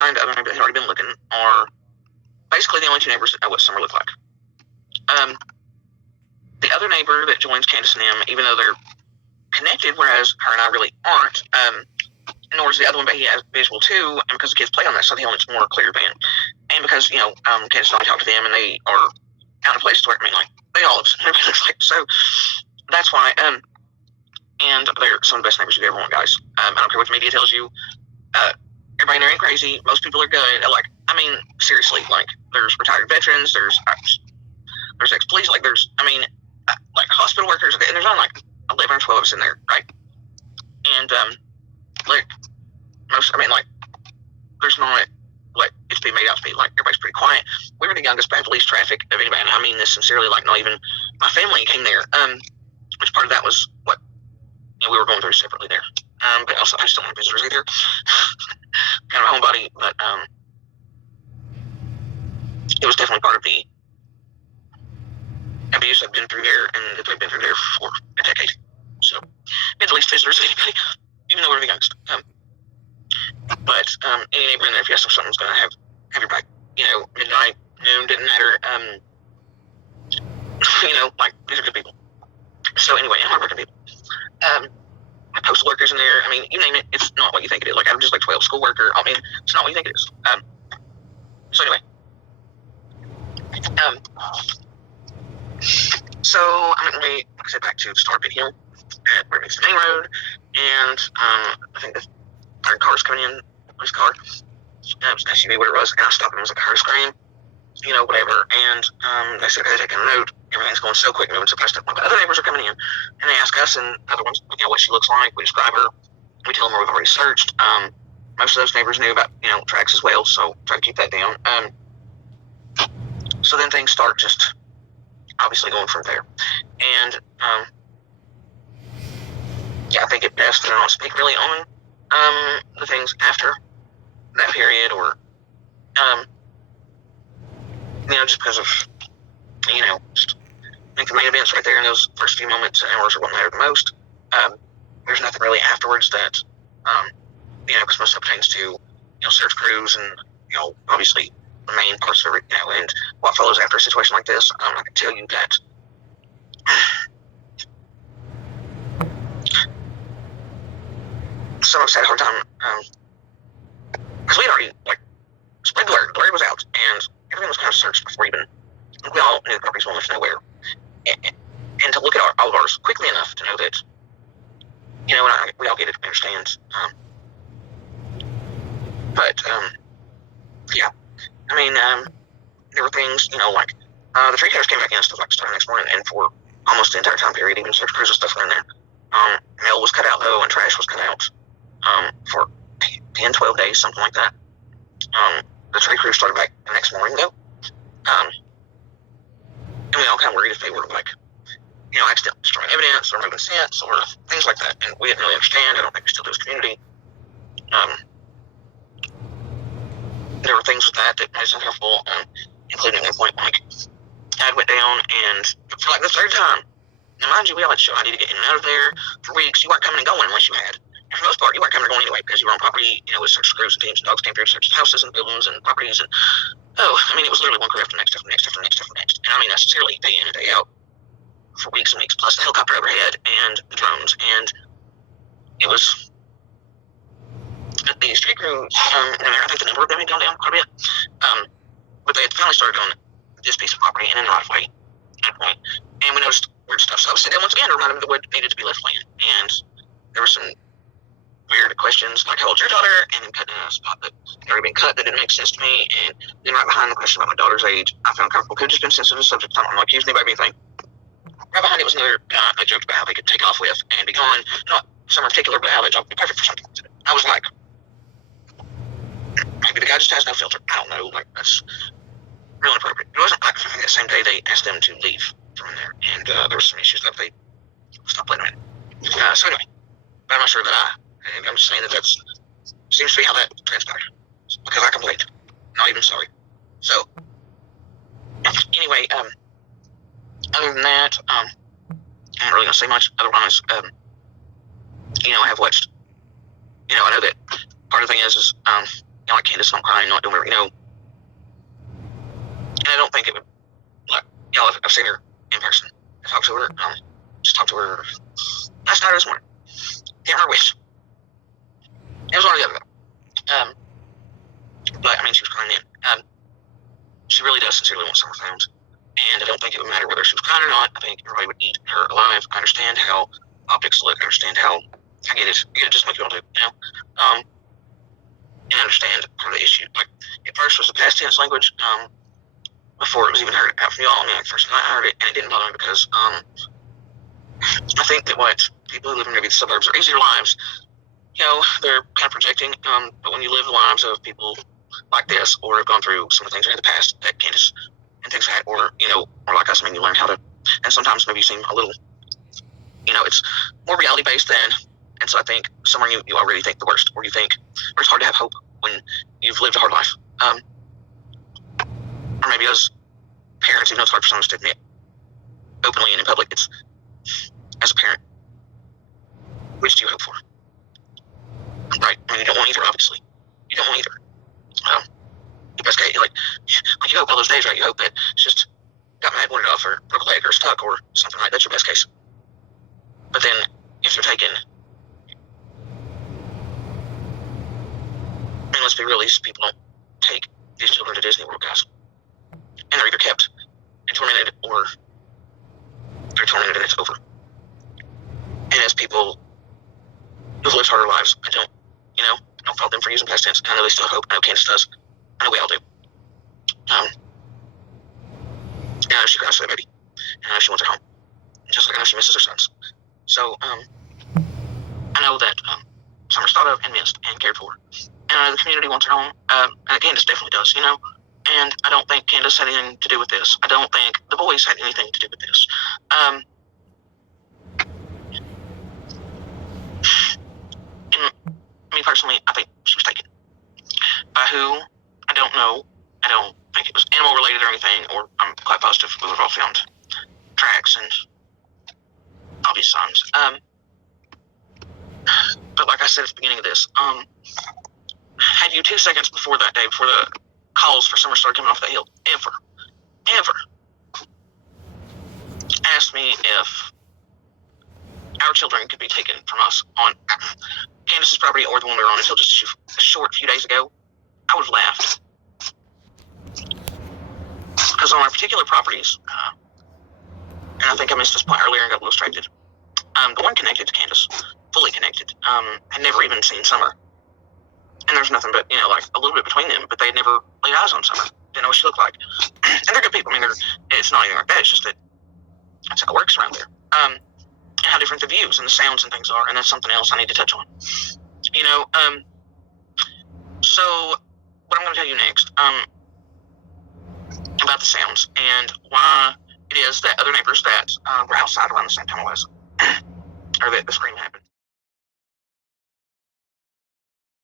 other neighbor that had already been looking are basically the only two neighbors that know what summer looked like. The other neighbor that joins Candace and them, even though they're connected, whereas her and I really aren't, nor is the other one, but he has visual too, and because the kids play on that, so the helmet's more clear than. And because, Candace and I talk to them, and they are out of place to where, they all looks like, so that's why, and they're some of the best neighbors you've ever want, guys. I don't care what the media tells you, everybody in there ain't crazy, most people are good, seriously, there's retired veterans, there's ex-police, there's, hospital workers, and there's only 11 or 12 of us in there, right? And, there's not what it's being made out to be. Everybody's pretty quiet. We were the youngest by police traffic of anybody, and I mean this sincerely, not even my family came there, which part of that was what we were going through separately there. But also, I just don't want visitors either. Kind of a homebody, but it was definitely part of the abuse I've been through there, and that they've been through there for a decade. So, we had the least visitors of anybody, even though we're the youngest. But any neighbor in there, if you ask if someone's going to have your back, midnight, noon, didn't matter. These are good people. So anyway, I'm hardworking people. My postal workers in there, you name it, it's not what you think it is. I'm just 12 school worker. It's not what you think it is. So anyway. So I'm going to get back to the start video at where it's the main road, and I think the third car is coming in, police car. It was an SUV, where it was, and I stopped and it was I heard a scream, whatever, and they said, okay, taking a note, everything's going so quick, moving so fast. But other neighbors are coming in, and they ask us and other ones, what she looks like. We describe her, we tell them where we've already searched. Most of those neighbors knew about, tracks as well, so try to keep that down. So then things start just obviously going from there. And I think it best that I don't speak really on the things after that period, or just because of just, I think the main events right there in those first few moments and hours are what matter the most. There's nothing really afterwards that because most of it pertains to search crews and obviously the main parts of it, and what follows after a situation like this. I can tell you that some of us had a hard time because we had already spread the word. The word was out, and everything was kind of searched before even. We all knew the properties were almost nowhere, and to look at all of ours quickly enough to know that we all get it, we understand. But yeah. There were things, the tree cutters came back in and stuff starting next morning, and for almost the entire time period, even search crews and stuff were in there. Mail was cut out though, and trash was cut out for 10, 12 days, something like that. The tree crew started back the next morning though, and we all kind of worried if they were accidentally destroying evidence or moving scents or things like that, and we didn't really understand. I don't think we still do as a community. There were things with that made us uncomfortable, including at one point, Dad went down, and for the third time, now mind you, we all had show ID to get in and out of there for weeks. You weren't coming and going unless you had. And for the most part, you weren't coming and going anyway, because you were on property, with search crews and teams and dogs came through, searched houses and buildings and properties, and it was literally one crew after next, after next, after next, after next. And that's sincerely day in and day out for weeks and weeks, plus the helicopter overhead and the drones, and it was. The street crews, I think the number of them had gone down quite a bit, but they had finally started on this piece of property and in the right of way at a point, and we noticed weird stuff. So I was sitting down once again to remind them the wood needed to be left laying, and there were some weird questions like, how old's your daughter? And then cutting a spot that had already been cut that didn't make sense to me, and then right behind the question about my daughter's age, I found comfortable. Could have just been sensitive subject. I'm not accusing anybody of anything. Right behind it was another guy that joked about how they could take off with and be gone, not someone particular, but how they joke would be perfect for something. I was like, maybe the guy just has no filter. I don't know. That's real inappropriate. It wasn't I think that same day they asked them to leave from there, and there were some issues that they stopped letting them in. So anyway, but I'm not sure that I'm just saying that seems to be how that transpired, because I complained. Not even sorry. So anyway, other than that, I'm not really gonna say much. Otherwise, I have watched. I know that part of the thing is like Candace, not crying, not doing whatever, and I don't think it would, like, I've seen her in person. I talked to her, just talked to her last night or this morning. Gave her a wish. It was one or the other, though. But, I mean, she was crying then. She really does sincerely want summer found. And I don't think it would matter whether she was crying or not. I think everybody would eat her alive. I understand how optics look. I understand how, I get it. You just make you want to, and I understand kind of the issue. Like, at first was the past tense language, before it was even heard out from y'all. I mean, like, first I heard it, and it didn't bother me because, I think that what people who live in maybe the suburbs are easier lives, they're kind of projecting, but when you live the lives of people like this, or have gone through some of the things in the past that Candace and things like that, or like us, I mean, you learn how to, and sometimes maybe you seem a little, it's more reality based than, and so I think somewhere you already think the worst, or you think, or it's hard to have hope when you've lived a hard life. Or maybe as parents, even though it's hard for some of us to admit openly and in public, it's, as a parent, which do you hope for? Right? I mean, you don't want either, obviously. You don't want either. The best case, like you hope all those days, right? You hope that it's just got mad, wanted off, or broke a leg, or stuck, or something, right? That's your best case. But then, if they're taken, I mean, let's be real, these people don't take these children to Disney World, guys. And they're either kept and tormented, or they're tormented and it's over. And as people who've lived harder lives, I don't fault them for using past tense. I know they still hope. I know Candace does. I know we all do. And I know she cries for that baby. And I know she wants her home. Just like I know she misses her sons. So, I know that Summer's thought of and missed and cared for. And I know the community wants her home. And Candace definitely does, And I don't think Candace had anything to do with this. I don't think the boys had anything to do with this. Me personally, I think she was taken. By who? I don't know. I don't think it was animal related or anything, or I'm quite positive we would have all found tracks and obvious signs. But like I said at the beginning of this, had you 2 seconds before that day, before the calls for Summer started coming off the hill, ever asked me if our children could be taken from us on Candace's property or the one we were on until just a short few days ago, I would have laughed. Because on our particular properties, and I think I missed this point earlier and got a little distracted, the one connected to Candace, fully connected, had never even seen Summer. And there's nothing but, like a little bit between them, but they had never laid eyes on Summer. Didn't know what she looked like. And they're good people. I mean, it's not anything like that. It's just that that's how it works around there. And how different the views and the sounds and things are, and that's something else I need to touch on. So what I'm going to tell you next, about the sounds and why it is that other neighbors that were outside around the same time I was, or that the scream happened,